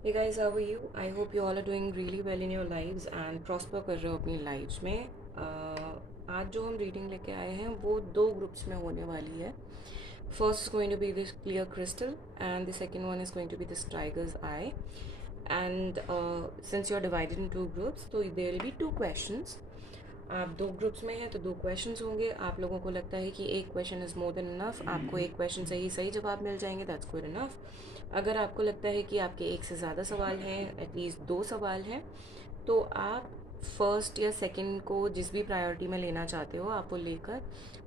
Hey guys, how are you? I hope you all are doing really well in your lives and prosper कर रहे हो अपनी lives में. आज जो हम रीडिंग लेके आए हैं वो दो ग्रुप्स में होने वाली है. First is going to be this clear crystal and the second one is going to be this tiger's eye. And since you're divided in two groups, so there will be two questions. आप दो groups में हैं तो दो questions होंगे. आप लोगों को लगता है कि एक question is more than enough, आपको एक क्वेश्चन से ही सही जवाब मिल जाएंगे, दैट्स गुड इनफ. अगर आपको लगता है कि आपके एक से ज़्यादा सवाल हैं, एटलीस्ट दो सवाल हैं, तो आप फर्स्ट या सेकंड को जिस भी प्रायोरिटी में लेना चाहते हो आप वो लेकर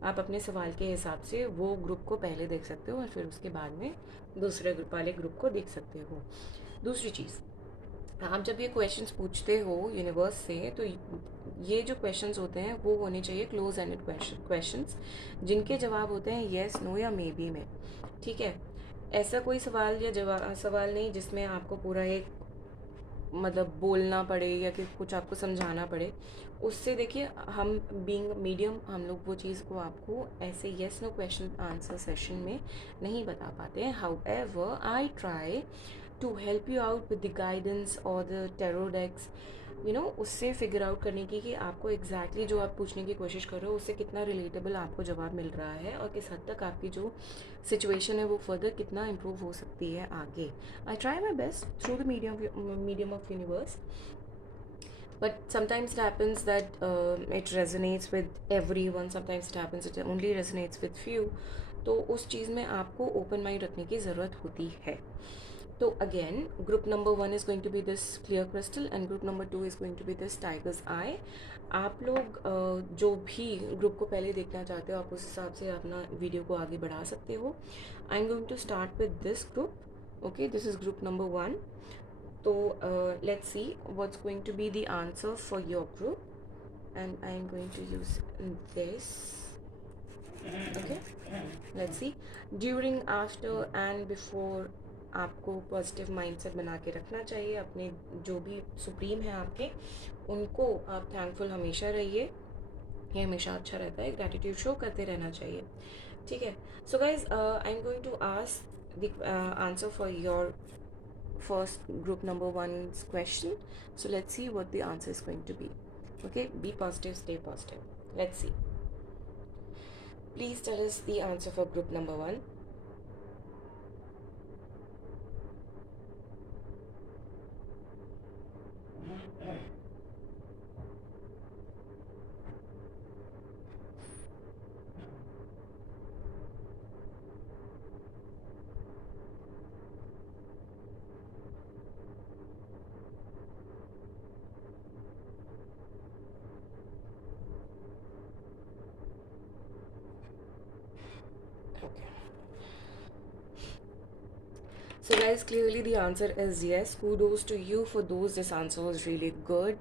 आप अपने सवाल के हिसाब से वो ग्रुप को पहले देख सकते हो और फिर उसके बाद में दूसरे ग्रुप वाले ग्रुप को देख सकते हो. दूसरी चीज़, आप जब ये क्वेश्चंस पूछते हो यूनिवर्स से तो ये जो क्वेश्चंस होते हैं वो होने चाहिए क्लोज एंडेड क्वेश्चंस जिनके जवाब होते हैं येस नो या मे बी में. ठीक है, ऐसा कोई सवाल या जवाब सवाल नहीं जिसमें आपको पूरा एक मतलब बोलना पड़े या कि कुछ आपको समझाना पड़े. उससे देखिए, हम बीइंग मीडियम हम लोग वो चीज़ को आपको ऐसे yes no question answer session में नहीं बता पाते हैं. However I try to help you out with the guidance और द टैरो डेक्स, उससे फिगर आउट करने की कि आपको एग्जैक्टली जो आप पूछने की कोशिश कर रहे हो उससे कितना रिलेटेबल आपको जवाब मिल रहा है और किस हद तक आपकी जो सिचुएशन है वो फर्दर कितना इम्प्रूव हो सकती है आगे. I try my best through the medium of universe, but sometimes it happens that it resonates with everyone, sometimes it happens it only resonates with few. तो उस चीज़ में आपको ओपन माइंड रखने की ज़रूरत होती है. तो again, group number 1 is going to be this clear crystal and group number 2 is going to be this tiger's eye. आप लोग जो भी ग्रुप को पहले देखना चाहते हो आप उस हिसाब से अपना वीडियो को आगे बढ़ा सकते हो. I am going to start with this group. Okay, this is group number 1. So let's see what's going to be the answer for your group, and I am going to use this. Okay, let's see. During, after and before आपको positive mindset बना के रखना चाहिए. अपने जो भी supreme है आपके उनको आप थैंकफुल हमेशा रहिए, ये हमेशा अच्छा रहता है. ग्रैटिट्यूड शो करते रहना चाहिए. ठीक है. So guys, I am going to ask the answer for your first group number one's question. So let's see what the answer is going to be. Okay, be positive, stay positive. Let's see. Please tell us the answer for group number 1. Okay. So guys, clearly the answer is yes. Kudos to you for those. This answer was really good.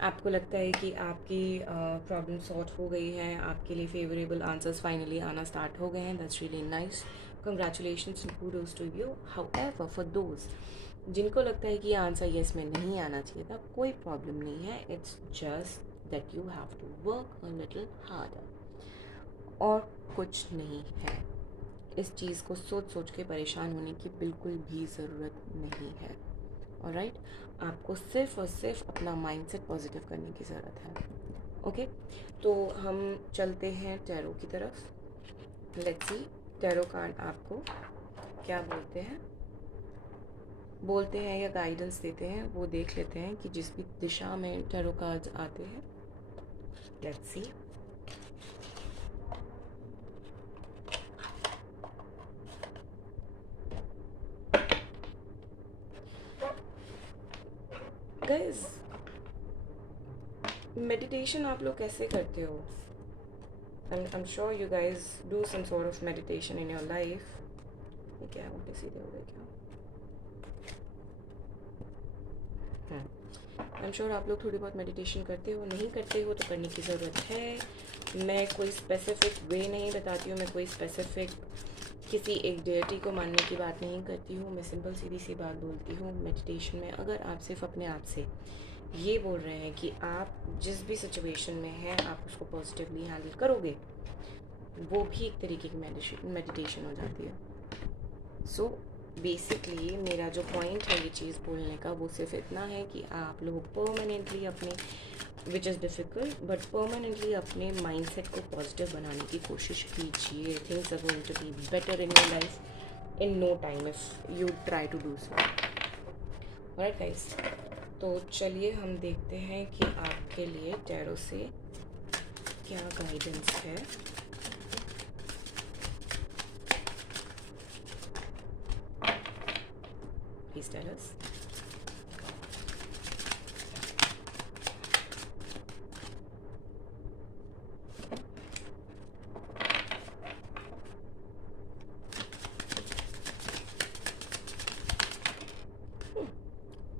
आपको लगता है कि आपकी problem sort हो गई है, आपके लिए फेवरेबल आंसर्स फाइनली आना स्टार्ट हो गए हैं. That's really nice. Congratulations and kudos to you. However for those जिनको लगता है कि ये आंसर येस में नहीं आना चाहिए था, कोई प्रॉब्लम नहीं है. It's just that you have to work a little harder, और कुछ नहीं है. इस चीज़ को सोच सोच के परेशान होने की बिल्कुल भी ज़रूरत नहीं है. ऑलराइट, आपको सिर्फ और सिर्फ अपना माइंडसेट पॉजिटिव करने की ज़रूरत है. ओके, तो हम चलते हैं टैरो की तरफ. लेट्स सी टैरो कार्ड आपको क्या बोलते हैं या गाइडेंस देते हैं, वो देख लेते हैं कि जिस भी दिशा में टैरो कार्ड्स आते हैं. Let's see. गाइस, मेडिटेशन आप लोग कैसे करते हो? I'm sure you guys do some sort of meditation in your life. ये क्या उल्टे सीधे हो गए क्या? I'm sure आप लोग थोड़ी बहुत मेडिटेशन करते हो. नहीं करते हो तो करने की ज़रूरत है. मैं कोई स्पेसिफिक वे नहीं बताती हूँ, मैं कोई स्पेसिफिक किसी एक डेटी को मानने की बात नहीं करती हूँ. मैं सिंपल सीधी सी बात बोलती हूँ. मेडिटेशन में अगर आप सिर्फ अपने आप से ये बोल रहे हैं कि आप जिस भी सिचुएशन में हैं आप उसको पॉजिटिवली हैंडल करोगे, वो भी एक तरीके की मेडिटेशन हो जाती है. सो बेसिकली मेरा जो पॉइंट है ये चीज़ बोलने का वो सिर्फ इतना है कि आप लोग परमानेंटली अपने, which is difficult, but permanently अपने माइंडसेट को पॉजिटिव बनाने की कोशिश कीजिए. Things are going to be better in your life in no time if you try to do so. Alright guys, तो चलिए हम देखते हैं कि आपके लिए टैरो से क्या गाइडेंस है. Please tell us.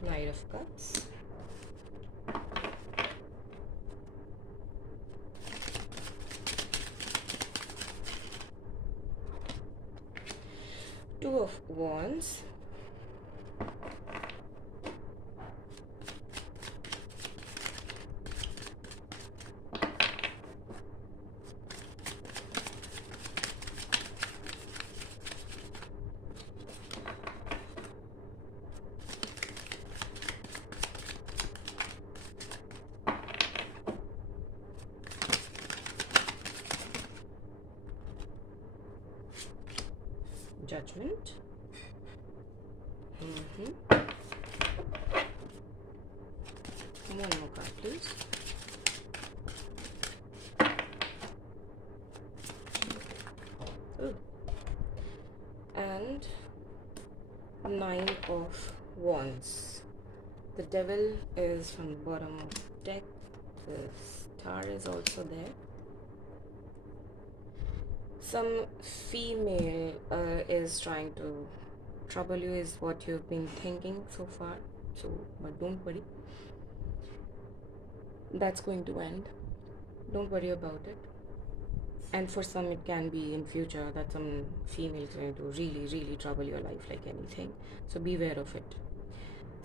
Knight of Cups. Two of Wands. Judgment. One more card, please. Ooh. And Nine of Wands. The Devil is from the bottom of the deck. The Star is also there. Some female is trying to trouble you, is what you've been thinking so far. So, but don't worry. That's going to end. Don't worry about it. And for some it can be in future that some female is going to really trouble your life like anything. So be aware of it.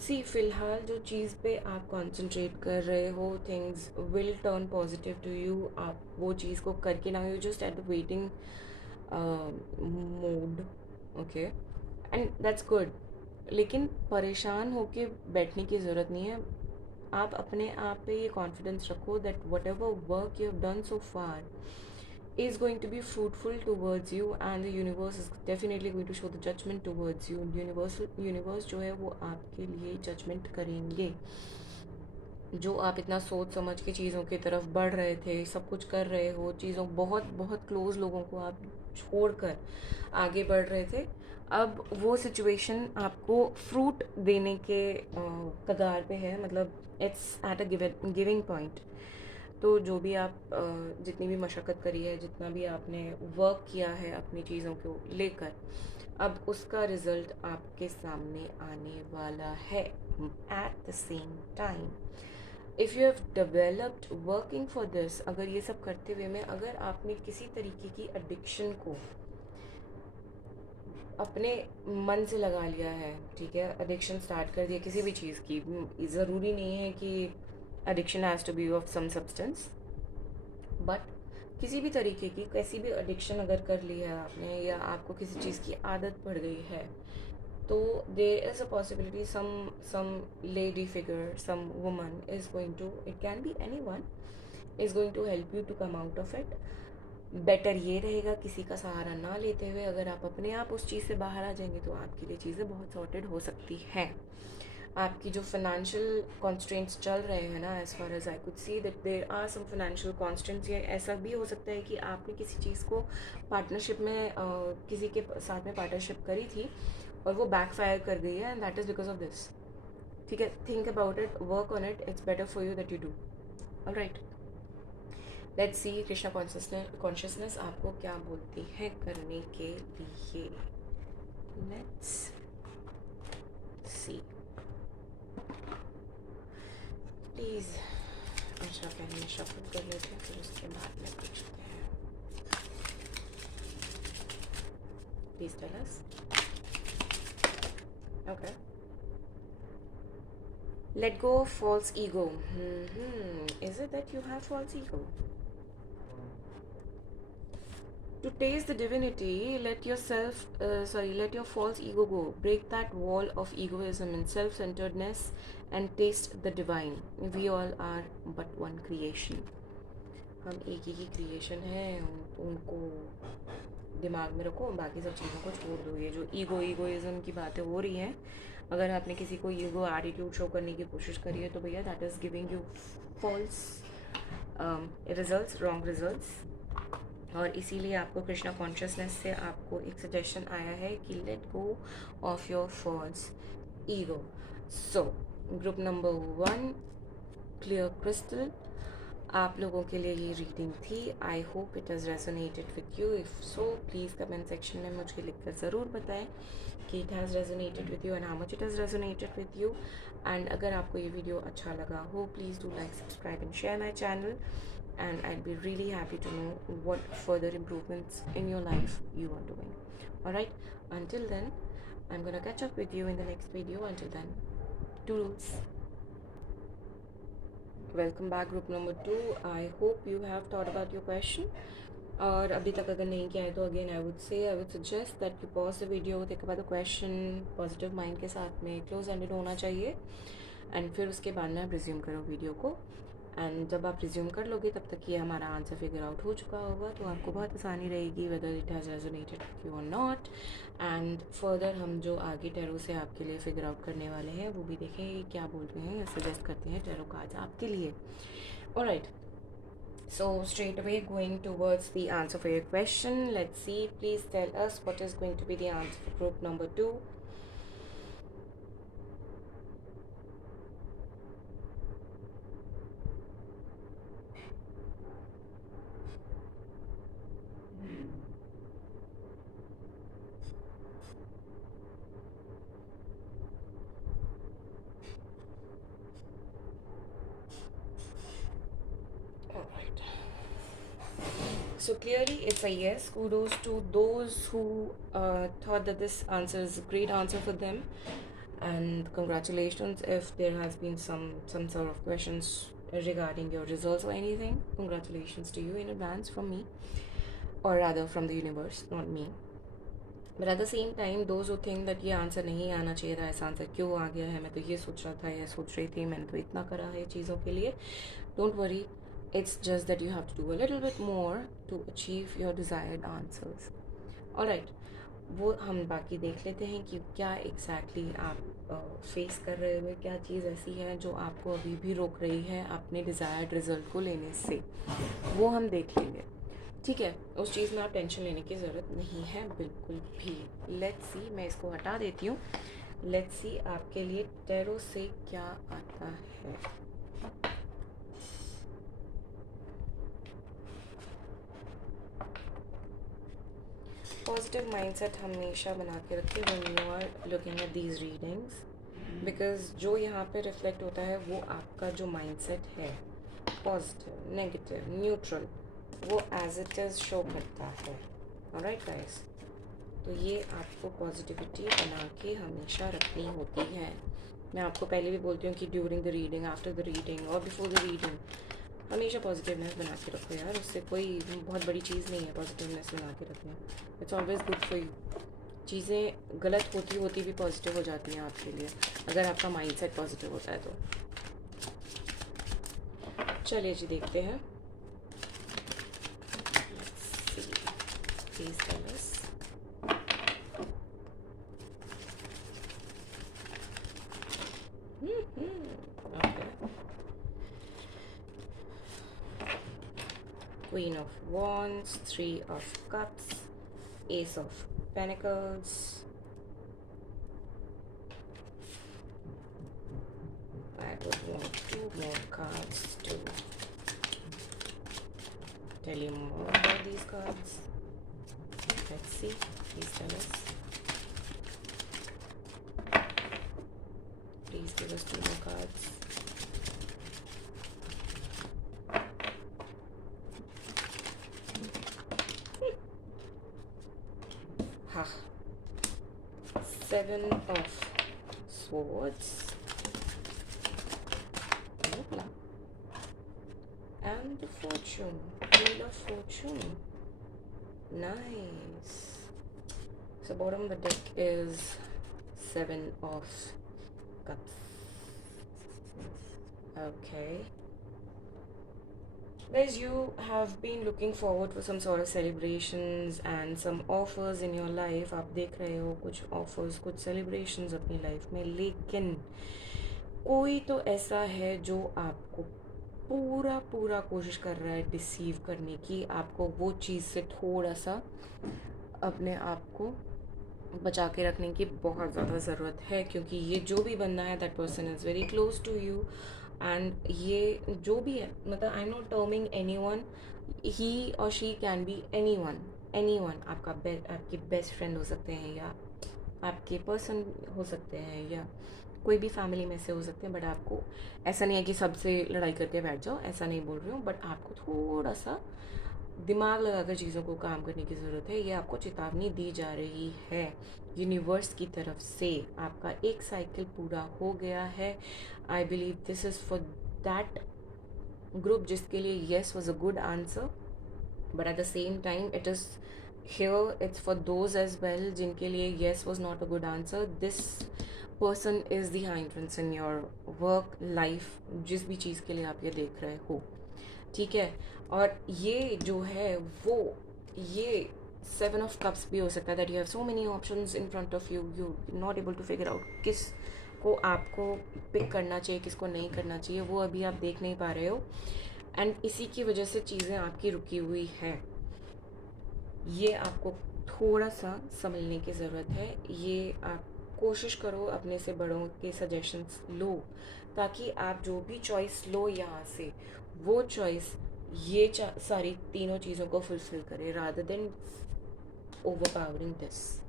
सी फ़िलहाल जो चीज़ पे आप concentrate कर रहे हो, things will turn positive to you. आप वो चीज़ को करके ना, you just at the waiting mode. Okay, and that's good. लेकिन परेशान होके बैठने की ज़रूरत नहीं है. आप अपने आप पे ये कॉन्फिडेंस रखो that what ever work you have done so far is going to be fruitful towards you, and the universe is definitely going to show the judgment towards you. universe जो है वो आपके लिए जजमेंट करेंगे. जो आप इतना सोच समझ के चीज़ों की तरफ बढ़ रहे थे, सब कुछ कर रहे हो, चीज़ों बहुत बहुत क्लोज लोगों को आप छोड़कर आगे बढ़ रहे थे, अब वो सिचुएशन आपको फ्रूट देने के कगार पे है. मतलब it's at a giving point. तो जो भी आप जितनी भी मशक्क़त करी है, जितना भी आपने वर्क किया है अपनी चीज़ों को लेकर, अब उसका रिज़ल्ट आपके सामने आने वाला है. At the same time, if you have developed working for this, अगर ये सब करते हुए में अगर आपने किसी तरीके की एडिक्शन को अपने मन से लगा लिया है, ठीक है, एडिक्शन स्टार्ट कर दिया किसी भी चीज़ की. ज़रूरी नहीं है कि addiction has to be of some substance, but किसी भी तरीके की कैसी भी एडिक्शन अगर कर ली है आपने, या आपको किसी चीज़ की आदत पड़ गई है, तो there is a possibility some lady figure, some woman is going to, it can be anyone, is going to help you to come out of it. Better ये रहेगा किसी का सहारा ना लेते हुए अगर आप अपने आप उस चीज़ से बाहर आ जाएंगे तो आपके लिए चीज़ें बहुत सॉर्टेड हो सकती हैं. आपकी जो फाइनेंशियल कॉन्स्ट्रेंट्स चल रहे हैं ना, as far as I could see that there are some financial constraints. या ऐसा भी हो सकता है कि आपने किसी चीज़ को पार्टनरशिप में किसी के साथ में पार्टनरशिप करी थी और वो बैकफायर कर गई है, and that is because of this. ठीक है, think about it, work on it, it's better for you that you do. Alright, let's see Krishna consciousness आपको क्या बोलती है करने के लिए. Let's see please. अच्छा, पहले शफल कर लेते हैं, फिर उसके बाद में पूछते हैं. Please tell us. Okay, let go of false ego. Is it that you have false ego? To taste the divinity, let let your false ego go. Break that wall of egoism and self-centeredness and taste the divine. We all are but one creation. हम एक ही creation है, तो उनको दिमाग में रखो, बाकी सब चीज़ों को छोड़ दो. ये जो ईगोइज़म की बातें हो रही हैं, अगर आपने किसी को ईगो एटीट्यूड शो करने की कोशिश करी है तो भैया that is giving you false results, wrong results. और इसीलिए आपको कृष्णा कॉन्शियसनेस से आपको एक सजेशन आया है कि let go of your false ego. So group number 1, clear crystal, आप लोगों के लिए ये रीडिंग थी. I hope it has resonated with you. If so please comment section में मुझे लिखकर ज़रूर बताएं कि it has resonated with you and how much it has resonated with you. And अगर आपको ये वीडियो अच्छा लगा हो, please do like, subscribe and share my channel. And I'd be really happy to know what further improvements in your life you are doing. Alright, until then, I'm gonna catch up with you in the next video. Until then, toodles. Welcome back, group number 2. I hope you have thought about your question. और अभी तक अगर नहीं किया है तो again I would suggest that you pause the video, think about the question positive mind के साथ में, क्लोज एंडेड होना चाहिए. एंड फिर उसके बाद में आप रिज्यूम करो वीडियो को. एंड जब आप रिज्यूम कर लोगे तब तक ये हमारा आंसर फिगर आउट हो चुका होगा, तो आपको बहुत आसानी रहेगी whether it has resonated with you और नॉट. एंड फर्दर हम जो आगे टैरो से आपके लिए फिगर आउट करने वाले हैं वो भी देखें क्या बोल रहे हैं या सजेस्ट करते हैं टैरो कार्ड्स आपके लिए. Alright, so straight away going towards the answer for your question. Let's see, please tell us what is going to be the answer for group number 2. Alright, so clearly it's a yes. Kudos to those who thought that this answer is a great answer for them, and congratulations if there has been some sort of questions regarding your results or anything. Congratulations to you in advance from me, or rather from the universe, not me. But at the same time those who think that ये answer नहीं आना चाहिए था, ऐसा answer क्यों आ गया है, मैं तो ये सोच रहा था या सोच रही थी, मैंने तो इतना करा है चीज़ों के लिए. Don't worry, it's just that you have to do a little bit more to achieve your desired answers. Alright, वो हम बाकी देख लेते हैं कि क्या एग्जैक्टली आप फेस कर रहे हो, क्या चीज़ ऐसी है जो आपको अभी भी रोक रही है अपने डिज़ायर्ड रिजल्ट को लेने से, वो हम देख लेंगे. ठीक है, उस चीज़ में आप टेंशन लेने की ज़रूरत नहीं है बिल्कुल भी. लेट्स सी, मैं इसको हटा देती हूँ. लेट्स सी आपके लिए टैरो से क्या आता है. पॉजिटिव माइंडसेट हमेशा बना के रखिए when you are looking at these readings, because जो यहाँ पे रिफ्लेक्ट होता है वो आपका जो माइंडसेट है, पॉजिटिव, नेगेटिव, न्यूट्रल, वो एज इट इज़ शो करता है. ऑलराइट गाइस, तो ये आपको पॉजिटिविटी बना के हमेशा रखनी होती है. मैं आपको पहले भी बोलती हूँ कि during the reading, after the reading और बिफोर द रीडिंग हमेशा पॉजिटिवनेस बना के रखो यार. उससे कोई बहुत बड़ी चीज़ नहीं है पॉजिटिवनेस बना के रखना. It's always good for you. चीज़ें गलत होती भी पॉजिटिव हो जाती हैं आपके लिए, अगर आपका माइंडसेट पॉजिटिव होता है तो. चलिए जी, देखते हैं. Please tell us. Okay. Queen of Wands, 3 of Cups, Ace of Pentacles. I would want 2 more cards to tell you more about these cards. Let's see, please tell us. Please give us 2 more cards. Ha. 7 of Swords. And the Fortune, Wheel of Fortune. Nice. So bottom of the deck is 7 of Cups. Okay. Guys, you have been looking forward for some sort of celebrations and some offers in your life. आप देख रहे हो कुछ offers, कुछ celebrations अपनी life में, लेकिन कोई तो ऐसा है जो आपको पूरा पूरा कोशिश कर रहा है डिसीव करने की, आपको वो चीज़ से थोड़ा सा अपने आप को बचा के रखने की बहुत ज़्यादा ज़रूरत है, क्योंकि ये जो भी बंदा है that person is very close to you. And ये जो भी है, मतलब I am not terming anyone, he और she can be anyone. आपकी बेस्ट फ्रेंड हो सकते हैं, या आपके पर्सन हो सकते हैं, या कोई भी फैमिली में से हो सकते हैं। बट आपको ऐसा नहीं है कि सबसे लड़ाई करके बैठ जाओ, ऐसा नहीं बोल रही हूँ, बट आपको थोड़ा सा दिमाग लगाकर चीज़ों को काम करने की ज़रूरत है। ये आपको चेतावनी दी जा रही है यूनिवर्स की तरफ से। आपका एक साइकिल पूरा हो गया है। I believe this is for that group जिसके लिए yes was a good answer, but at the same time it is here it's for those as well जिनके लिए yes was not a good answer. This person is the hindrance in your work life, जिस भी चीज़ के लिए आप ये देख रहे हो, ठीक है। और ये जो है वो ये 7 of Cups भी हो सकता है that you have so many options in front of you, you not able to figure out किस को आपको पिक करना चाहिए, किसको नहीं करना चाहिए, वो अभी आप देख नहीं पा रहे हो। एंड इसी की वजह से चीज़ें आपकी रुकी हुई है। ये आपको थोड़ा सा समझने की ज़रूरत है। ये आप कोशिश करो अपने से बड़ों के सजेशंस लो, ताकि आप जो भी चॉइस लो यहाँ से, वो चॉइस ये सारी तीनों चीज़ों को फुलफिल करे, रादर देन ओवरपावरिंग दिस।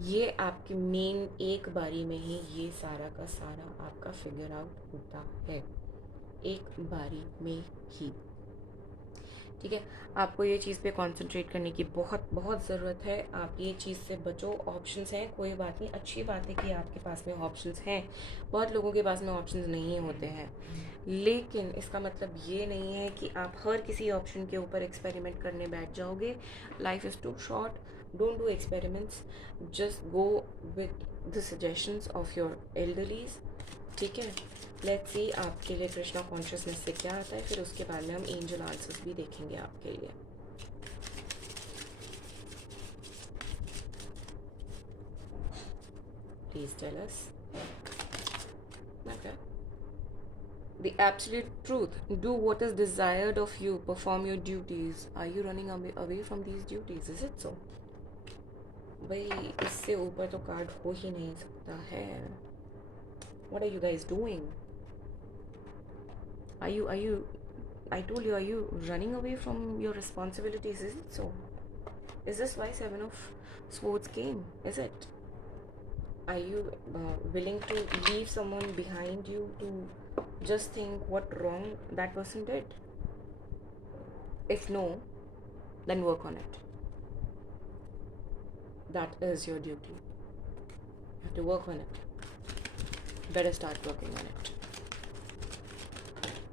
ये आपकी मेन एक बारी में ही ये सारा का सारा आपका फिगर आउट होता है, एक बारी में ही, ठीक है। आपको ये चीज़ पे कंसंट्रेट करने की बहुत बहुत ज़रूरत है। आप ये चीज़ से बचो। ऑप्शंस हैं, कोई बात नहीं, अच्छी बात है कि आपके पास में ऑप्शंस हैं। बहुत लोगों के पास में ऑप्शंस नहीं होते हैं, लेकिन इसका मतलब ये नहीं है कि आप हर किसी ऑप्शन के ऊपर एक्सपेरिमेंट करने बैठ जाओगे। Life is too short, don't do experiments, just go with the suggestions of your elderlies, ठीक है। लेट्स सी आपके लिए कृष्णा कॉन्शियसनेस से क्या आता है, फिर उसके बाद में हम एंजल आंसर्स भी देखेंगे आपके लिए। Please tell us. Okay. The absolute truth. Do what is desired of you. Perform your duties. Are you running away from these duties? Is it so? भाई इससे ऊपर तो कार्ड हो ही नहीं सकता है। What are you guys doing? Are you I told you, are you running away from your responsibilities? Is it so? Is this why 7 of Swords came? Is it? Are you willing to leave someone behind you to just think what wrong that person did? If no, then work on it. That is your duty. You have to work on it. Better start working on it.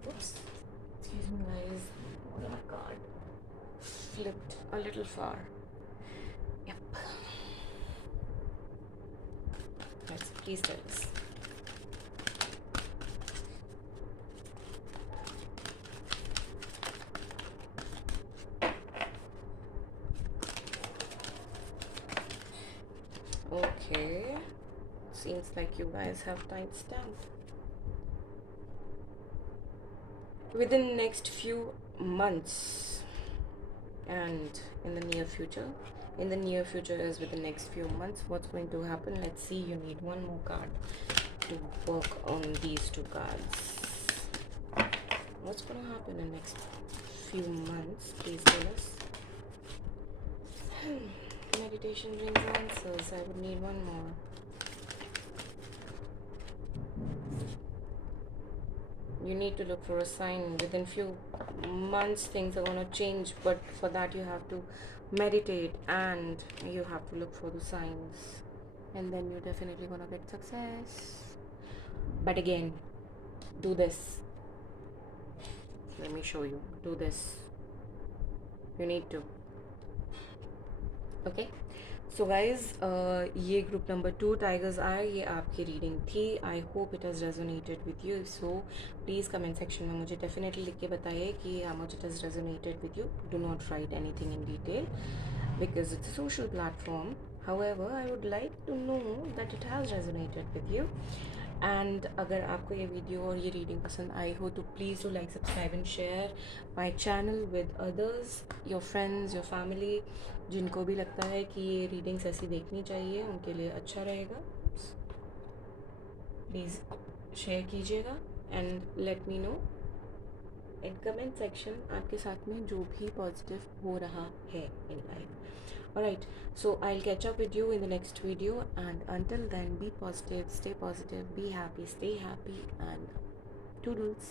Oops. Excuse me, guys. Oh my god. Flipped a little far. Yep. Let's please tell us. Okay. Seems like you guys have time stamped. Within next few months and in the near future, in the near future as with the next few months, what's going to happen? Let's see. You need one more card to work on these 2 cards. What's going to happen in the next few months? Please tell us. Meditation brings answers. I would need one more. You need to look for a sign. Within few months things are going to change, but for that you have to meditate and you have to look for the signs, and then you're definitely going to get success. But again, do this. Let me show you. Do this. You need to. Okay, so guys, ये group number 2 tigers आए, ये आपकी reading थी. I hope it has resonated with you. So please comment section में मुझे definitely लिख के बताइए कि how much it has resonated with you. Do not write anything in detail because it's a social platform. However, I would like to know that it has resonated with you. And अगर आपको ये video और ये reading पसंद आई हो तो please do like, subscribe and share my channel with others, your friends, your family, जिनको भी लगता है कि ये रीडिंग्स ऐसी देखनी चाहिए, उनके लिए अच्छा रहेगा. प्लीज़ शेयर कीजिएगा and let me know in comment section आपके साथ में जो भी पॉजिटिव हो रहा है in life. Alright, so I'll catch up with you in the next video, and until then, be positive, stay positive, be happy, stay happy, and toodles.